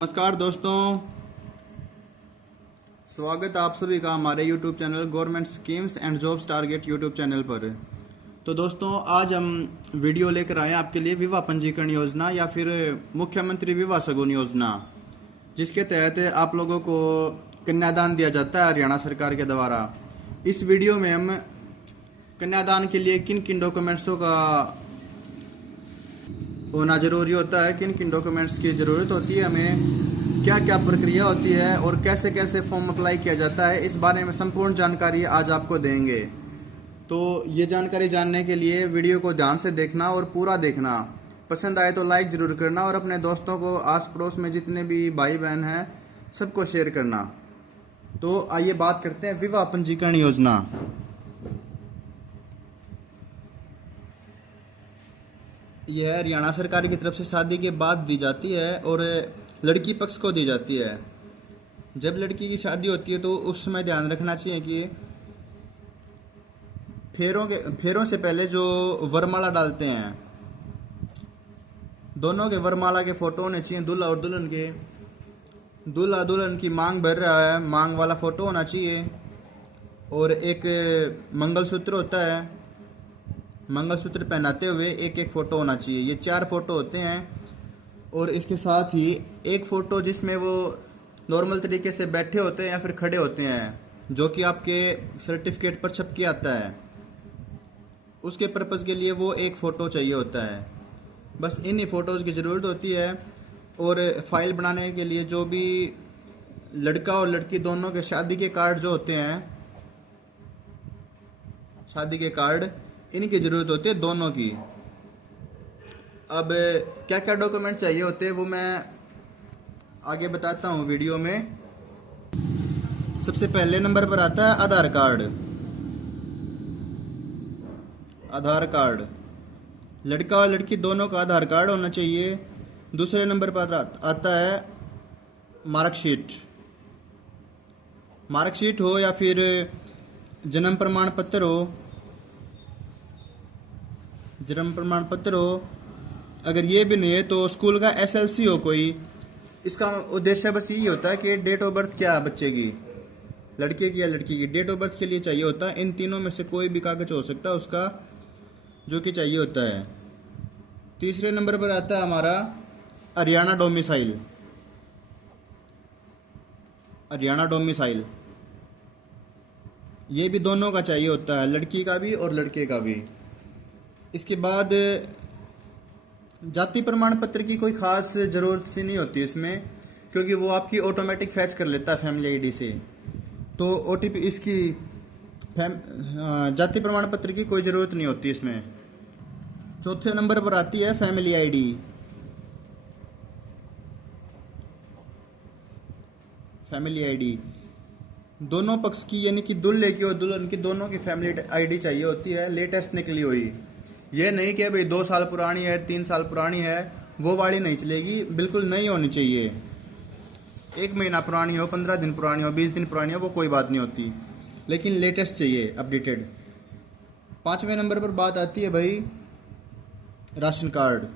नमस्कार दोस्तों, स्वागत है आप सभी का हमारे YouTube channel government schemes and jobs target YouTube channel पर। तो दोस्तों, आज हम वीडियो लेकर आए हैं आपके लिए विवाह पंजीकरण योजना या फिर मुख्यमंत्री विवाह शगुन योजना, जिसके तहत आप लोगों को कन्यादान दिया जाता है हरियाणा सरकार के द्वारा। इस वीडियो में हम कन्यादान के लिए किन किन डॉक्यूमेंट्सों का होना जरूरी होता है, किन किन डॉक्यूमेंट्स की ज़रूरत होती है, हमें क्या क्या प्रक्रिया होती है और कैसे कैसे फॉर्म अप्लाई किया जाता है, इस बारे में संपूर्ण जानकारी आज आपको देंगे। तो ये जानकारी जानने के लिए वीडियो को ध्यान से देखना और पूरा देखना। पसंद आए तो लाइक ज़रूर करना और अपने दोस्तों को, आस पड़ोस में जितने भी भाई बहन हैं, सबको शेयर करना। तो आइए बात करते हैं विवाह पंजीकरण योजना। यह हरियाणा सरकार की तरफ से शादी के बाद दी जाती है और लड़की पक्ष को दी जाती है। जब लड़की की शादी होती है तो उस समय ध्यान रखना चाहिए कि फेरों से पहले जो वरमाला डालते हैं, दोनों के वरमाला के फोटो होने चाहिए। दूल्हा और दुल्हन के, दूल्हा दुल्हन की मांग भर रहा है, मांग वाला फोटो होना चाहिए। और एक मंगलसूत्र होता है, मंगलसूत्र पहनाते हुए एक एक फ़ोटो होना चाहिए। ये 4 फ़ोटो होते हैं। और इसके साथ ही एक फ़ोटो जिसमें वो नॉर्मल तरीके से बैठे होते हैं या फिर खड़े होते हैं, जो कि आपके सर्टिफिकेट पर छप के आता है, उसके पर्पज़ के लिए वो एक फ़ोटो चाहिए होता है। बस इन्हीं फ़ोटोज़ की ज़रूरत होती है। और फाइल बनाने के लिए जो भी लड़का और लड़की दोनों के शादी के कार्ड जो होते हैं, शादी के कार्ड, इनकी ज़रूरत होती है दोनों की। अब क्या क्या डॉक्यूमेंट चाहिए होते हैं वो मैं आगे बताता हूँ वीडियो में। सबसे पहले नंबर पर आता है आधार कार्ड। आधार कार्ड, लड़का और लड़की दोनों का आधार कार्ड होना चाहिए। दूसरे नंबर पर आता है मार्कशीट। मार्कशीट हो या फिर जन्म प्रमाण पत्र हो, जन्म प्रमाण पत्र हो। अगर ये भी नहीं है तो स्कूल का एसएलसी हो कोई। इसका उद्देश्य बस यही होता है कि डेट ऑफ बर्थ क्या है बच्चे की, लड़के की या लड़की की, डेट ऑफ बर्थ के लिए चाहिए होता है। इन तीनों में से कोई भी कागज हो सकता है उसका, जो कि चाहिए होता है। तीसरे नंबर पर आता है हमारा हरियाणा डोमिसाइल। हरियाणा डोमिसाइल, ये भी दोनों का चाहिए होता है, लड़की का भी और लड़के का भी। इसके बाद जाति प्रमाण पत्र की कोई खास ज़रूरत सी नहीं होती इसमें, क्योंकि वो आपकी ऑटोमेटिक फैच कर लेता है फैमिली आईडी से। तो ओटीपी, इसकी जाति प्रमाण पत्र की कोई ज़रूरत नहीं होती इसमें। चौथे नंबर पर आती है फैमिली आईडी। फैमिली आईडी दोनों पक्ष की, यानी कि दूल्हे की और दुल्हन की, दोनों की फैमिली आईडी चाहिए होती है, लेटेस्ट निकली हुई। ये नहीं कि भाई 2 साल पुरानी है, 3 साल पुरानी है, वो वाली नहीं चलेगी, बिल्कुल नई होनी चाहिए। 1 महीना पुरानी हो, 15 दिन पुरानी हो, 20 दिन पुरानी हो, वो कोई बात नहीं होती, लेकिन लेटेस्ट चाहिए, अपडेटेड। 5वें नंबर पर बात आती है भाई राशन कार्ड।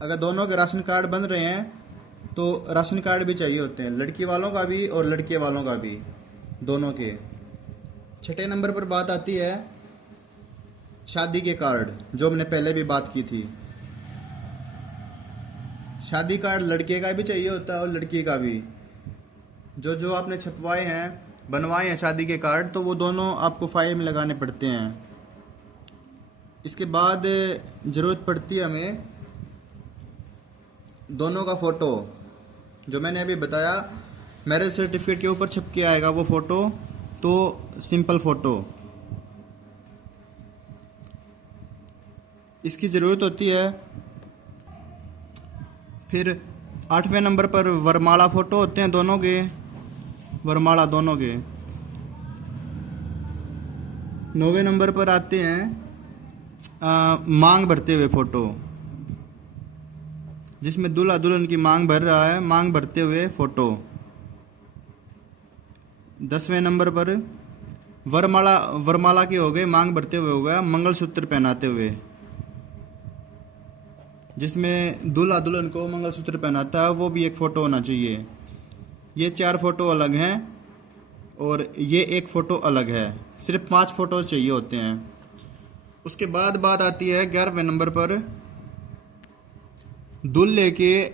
अगर दोनों के राशन कार्ड बन रहे हैं तो राशन कार्ड भी चाहिए होते हैं, लड़की वालों का भी और लड़के वालों का भी, दोनों के। 6ठे नंबर पर बात आती है शादी के कार्ड, जो हमने पहले भी बात की थी। शादी कार्ड लड़के का भी चाहिए होता है और लड़की का भी। जो जो आपने छपवाए हैं, बनवाए हैं शादी के कार्ड, तो वो दोनों आपको फाइल में लगाने पड़ते हैं। इसके बाद ज़रूरत पड़ती है हमें दोनों का फ़ोटो, जो मैंने अभी बताया, मैरिज सर्टिफिकेट के ऊपर छप के आएगा वो फ़ोटो, तो सिंपल फ़ोटो इसकी ज़रूरत होती है। फिर 8वें नंबर पर वरमाला फ़ोटो होते हैं दोनों के, वरमाला दोनों के। 9वें नंबर पर आते हैं मांग भरते हुए फ़ोटो, जिसमें दूल्हा दुल्हन की मांग भर रहा है, मांग भरते हुए फ़ोटो। 10वें नंबर पर वरमाला के हो गए, मांग भरते हुए हो गया, मंगलसूत्र पहनाते हुए। जिसमें दूल्हा दुल्हन को मंगलसूत्र पहनाता है, वो भी एक फ़ोटो होना चाहिए। ये 4 फ़ोटो अलग हैं और ये एक फ़ोटो अलग है। सिर्फ 5 फ़ोटो चाहिए होते हैं। उसके बाद बात आती है 11वें नंबर पर, दूल्हे के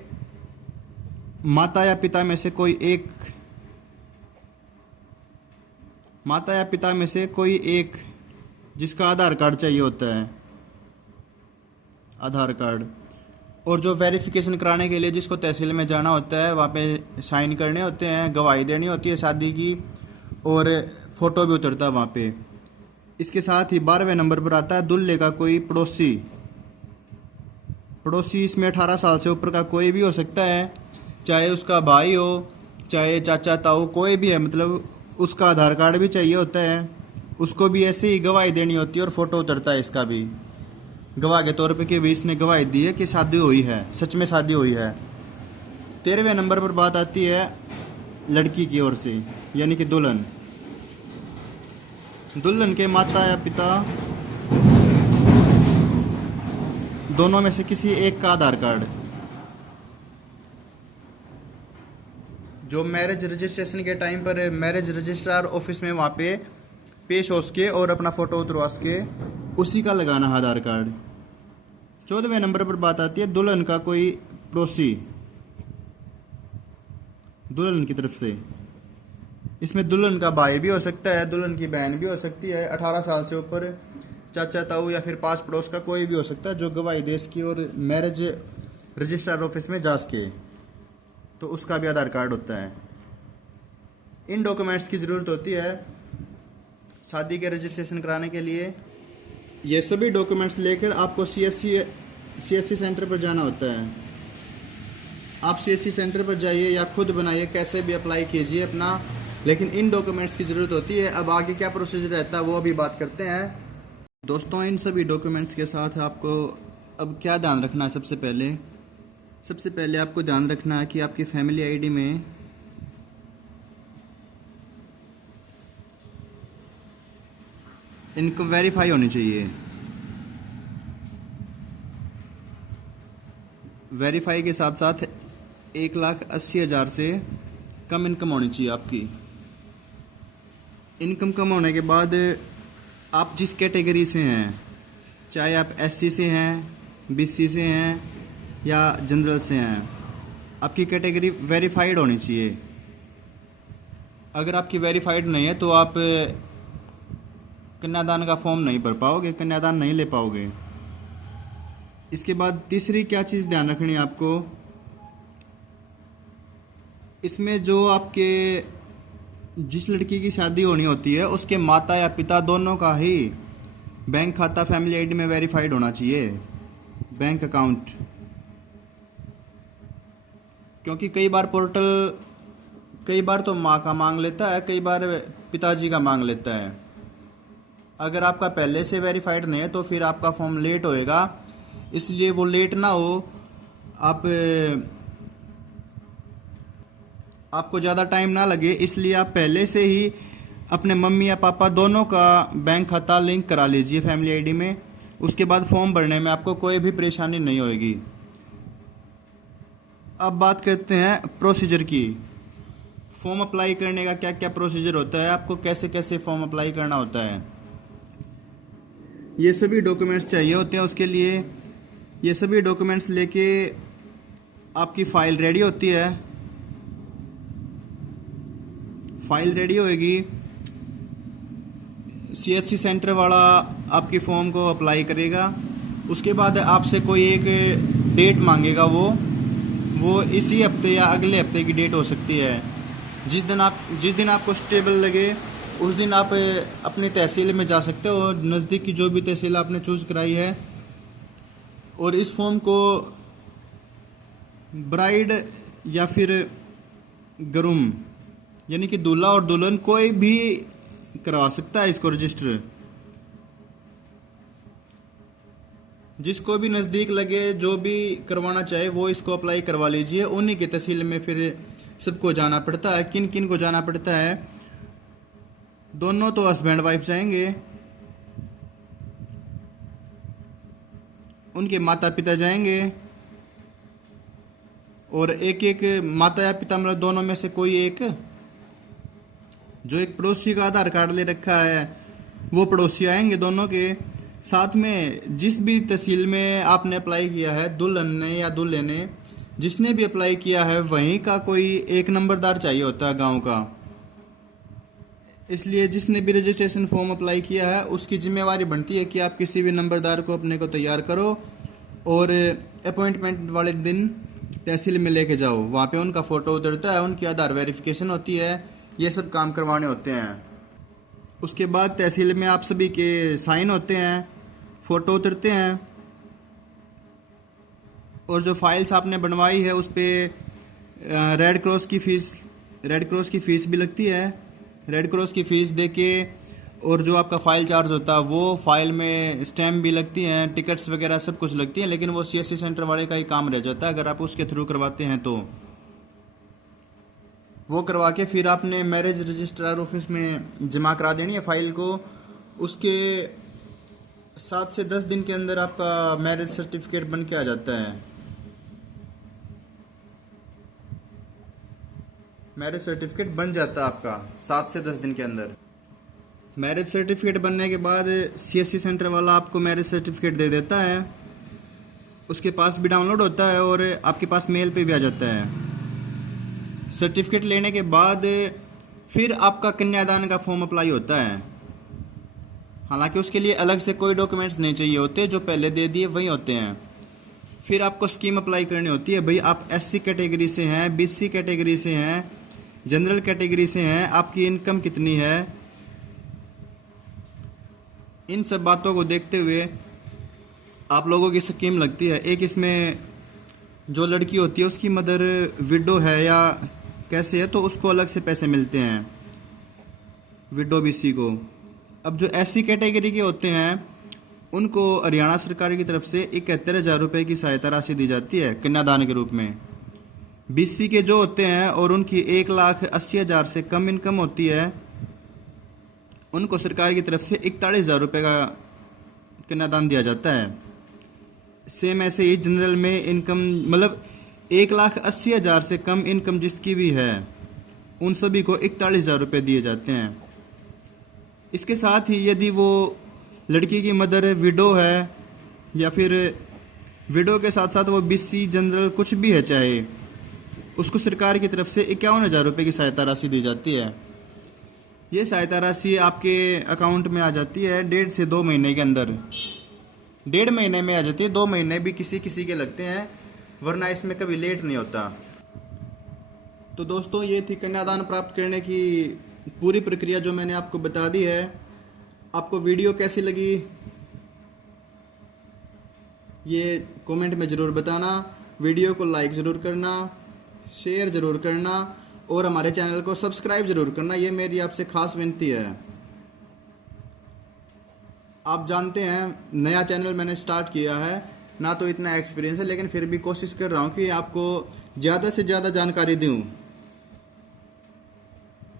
माता या पिता में से कोई एक जिसका आधार कार्ड चाहिए होता है, आधार कार्ड। और जो वेरिफिकेशन कराने के लिए जिसको तहसील में जाना होता है, वहाँ पे साइन करने होते हैं, गवाही देनी होती है शादी की, और फ़ोटो भी उतरता है वहाँ पे। इसके साथ ही 12वें नंबर पर आता है दूल्हे का कोई पड़ोसी। इसमें 18 साल से ऊपर का कोई भी हो सकता है, चाहे उसका भाई हो, चाहे चाचा ताऊ, कोई भी है, मतलब उसका आधार कार्ड भी चाहिए होता है। उसको भी ऐसे ही गवाही देनी होती है और फ़ोटो उतरता है इसका भी, गवाह के तौर पे कि भी इसने गवाही दी है कि शादी हुई है, सच में शादी हुई है। 13वें नंबर पर बात आती है लड़की की ओर से, यानी कि दुल्हन के माता या पिता दोनों में से किसी एक का आधार कार्ड। जो मैरिज रजिस्ट्रेशन के टाइम पर मैरिज रजिस्ट्रार ऑफिस में वहाँ पे पेश हो सके और अपना फ़ोटो उतरवा सके, उसी का लगाना है आधार कार्ड। 14वें नंबर पर बात आती है दुल्हन का कोई पड़ोसी, दुल्हन की तरफ से। इसमें दुल्हन का भाई भी हो सकता है, दुल्हन की बहन भी हो सकती है, 18 साल से ऊपर चाचा ताऊ या फिर पास पड़ोस का कोई भी हो सकता है जो गवाही दे सके और मैरिज रजिस्ट्रार ऑफिस में जा सके, तो उसका भी आधार कार्ड होता है। इन डॉक्यूमेंट्स की ज़रूरत होती है शादी के रजिस्ट्रेशन कराने के लिए। ये सभी डॉक्यूमेंट्स लेकर आपको सीएससी सेंटर पर जाना होता है। आप सीएससी सेंटर पर जाइए या खुद बनाइए, कैसे भी अप्लाई कीजिए अपना, लेकिन इन डॉक्यूमेंट्स की ज़रूरत होती है। अब आगे क्या प्रोसीजर रहता है वो अभी बात करते हैं। दोस्तों, इन सभी डॉक्यूमेंट्स के साथ आपको अब क्या ध्यान रखना है? सबसे पहले आपको ध्यान रखना है कि आपकी फैमिली आईडी में इनकम वेरीफाई होनी चाहिए। वेरीफाई के साथ साथ 1,80,000 से कम इनकम होनी चाहिए आपकी। इनकम कम होने के बाद आप जिस कैटेगरी से हैं, चाहे आप एससी से हैं, बीसी से हैं या जनरल से हैं, आपकी कैटेगरी वेरीफाइड होनी चाहिए। अगर आपकी वेरीफाइड नहीं है तो आप कन्यादान का फॉर्म नहीं भर पाओगे, कन्यादान नहीं ले पाओगे। इसके बाद तीसरी क्या चीज़ ध्यान रखनी है आपको, इसमें जो आपके जिस लड़की की शादी होनी होती है उसके माता या पिता दोनों का ही बैंक खाता फैमिली आईडी में वेरीफाइड होना चाहिए, बैंक अकाउंट। क्योंकि कई बार पोर्टल कई बार तो माँ का मांग लेता है, कई बार पिताजी का मांग लेता है। अगर आपका पहले से वेरीफाइड नहीं है तो फिर आपका फॉर्म लेट होएगा, इसलिए वो लेट ना हो, आपको ज़्यादा टाइम ना लगे, इसलिए आप पहले से ही अपने मम्मी या पापा दोनों का बैंक खाता लिंक करा लीजिए फैमिली आईडी में। उसके बाद फॉर्म भरने में आपको कोई भी परेशानी नहीं होगी। अब बात करते हैं प्रोसीजर की। फॉर्म अप्लाई करने का क्या क्या प्रोसीजर होता है, आपको कैसे कैसे फॉर्म अप्लाई करना होता है, ये सभी डॉक्यूमेंट्स चाहिए होते हैं। उसके लिए ये सभी डॉक्यूमेंट्स लेके आपकी फ़ाइल रेडी होती है। फाइल रेडी होएगी, सीएससी सेंटर वाला आपकी फॉर्म को अप्लाई करेगा। उसके बाद आपसे कोई एक डेट मांगेगा, वो इसी हफ्ते या अगले हफ्ते की डेट हो सकती है। जिस दिन आपको स्टेबल लगे उस दिन आप अपनी तहसील में जा सकते हो, नज़दीक की जो भी तहसील आपने चूज़ कराई है, और इस फॉर्म को ब्राइड या फिर ग्रूम यानी कि दूल्हा और दुल्हन कोई भी करवा सकता है इसको रजिस्टर। जिसको भी नज़दीक लगे, जो भी करवाना चाहे वो इसको अप्लाई करवा लीजिए। उन्हीं की तहसील में फिर सबको जाना पड़ता है। किन किन को जाना पड़ता है? दोनों तो हस्बैंड वाइफ जाएंगे, उनके माता पिता जाएंगे, और एक एक माता या पिता मतलब दोनों में से कोई एक, जो एक पड़ोसी का आधार कार्ड ले रखा है वो पड़ोसी आएंगे दोनों के साथ में। जिस भी तहसील में आपने अप्लाई किया है, दुल्हन ने या दूल्हे ने जिसने भी अप्लाई किया है, वहीं का कोई एक नंबरदार चाहिए होता है गांव का। इसलिए जिसने भी रजिस्ट्रेशन फॉर्म अप्लाई किया है उसकी जिम्मेवारी बनती है कि आप किसी भी नंबरदार को अपने को तैयार करो और अपॉइंटमेंट वाले दिन तहसील में लेके जाओ। वहाँ पे उनका फ़ोटो उतरता है, उनकी आधार वेरिफिकेशन होती है, ये सब काम करवाने होते हैं। उसके बाद तहसील में आप सभी के साइन होते हैं, फ़ोटो उतरते हैं और जो फाइल्स आपने बनवाई है उस पर रेड क्रॉस की फ़ीस भी लगती है। रेड क्रॉस की फ़ीस दे के और जो आपका फ़ाइल चार्ज होता है वो फाइल में स्टैम्प भी लगती हैं, टिकट्स वगैरह सब कुछ लगती हैं, लेकिन वो सीएससी सेंटर वाले का ही काम रह जाता है अगर आप उसके थ्रू करवाते हैं तो। वो करवा के फिर आपने मैरिज रजिस्ट्रार ऑफिस में जमा करा देनी है फाइल को। उसके 7 से 10 दिन के अंदर आपका मैरिज सर्टिफिकेट बन के आ जाता है। मैरिज सर्टिफिकेट बन जाता है आपका 7 से 10 दिन के अंदर। मैरिज सर्टिफिकेट बनने के बाद सीएससी सेंटर वाला आपको मैरिज सर्टिफिकेट दे देता है, उसके पास भी डाउनलोड होता है और आपके पास मेल पे भी आ जाता है। सर्टिफिकेट लेने के बाद फिर आपका कन्यादान का फॉर्म अप्लाई होता है। हालांकि उसके लिए अलग से कोई डॉक्यूमेंट्स नहीं चाहिए होते, जो पहले दे दिए वही होते हैं। फिर आपको स्कीम अप्लाई करनी होती है। भाई आप एससी कैटेगरी से हैं, बीसी कैटेगरी से हैं, जनरल कैटेगरी से हैं, आपकी इनकम कितनी है, इन सब बातों को देखते हुए आप लोगों की स्कीम लगती है। एक इसमें जो लड़की होती है उसकी मदर विडो है या कैसे है तो उसको अलग से पैसे मिलते हैं, विडो बीसी को। अब जो एससी कैटेगरी के होते हैं उनको हरियाणा सरकार की तरफ से 71,000 रुपये की सहायता राशि दी जाती है कन्यादान के रूप में। बीसी के जो होते हैं और उनकी 1,80,000 से कम इनकम होती है, उनको सरकार की तरफ से 41,000 रुपये का कन्यादान दिया जाता है। सेम ऐसे ही जनरल में इनकम मतलब 1,80,000 से कम इनकम जिसकी भी है उन सभी को 41,000 रुपये दिए जाते हैं। इसके साथ ही यदि वो लड़की की मदर विडो है या फिर विडो के साथ साथ वो बीसी जनरल कुछ भी है चाहे, उसको सरकार की तरफ से 51,000 रुपये की सहायता राशि दी जाती है। ये सहायता राशि आपके अकाउंट में आ जाती है 1.5 से 2 महीने के अंदर। 1.5 महीने में आ जाती है, 2 महीने भी किसी किसी के लगते हैं, वरना इसमें कभी लेट नहीं होता। तो दोस्तों ये थी कन्यादान प्राप्त करने की पूरी प्रक्रिया जो मैंने आपको बता दी है। आपको वीडियो कैसी लगी ये कमेंट में ज़रूर बताना। वीडियो को लाइक ज़रूर करना, शेयर ज़रूर करना और हमारे चैनल को सब्सक्राइब ज़रूर करना, ये मेरी आपसे खास विनती है। आप जानते हैं नया चैनल मैंने स्टार्ट किया है, ना तो इतना एक्सपीरियंस है, लेकिन फिर भी कोशिश कर रहा हूँ कि आपको ज़्यादा से ज़्यादा जानकारी दूँ।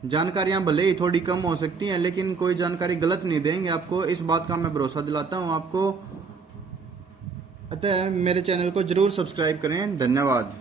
जानकारियाँ भले ही थोड़ी कम हो सकती हैं, लेकिन कोई जानकारी गलत नहीं देंगे आपको, इस बात का मैं भरोसा दिलाता हूँ आपको। अतः मेरे चैनल को ज़रूर सब्सक्राइब करें। धन्यवाद।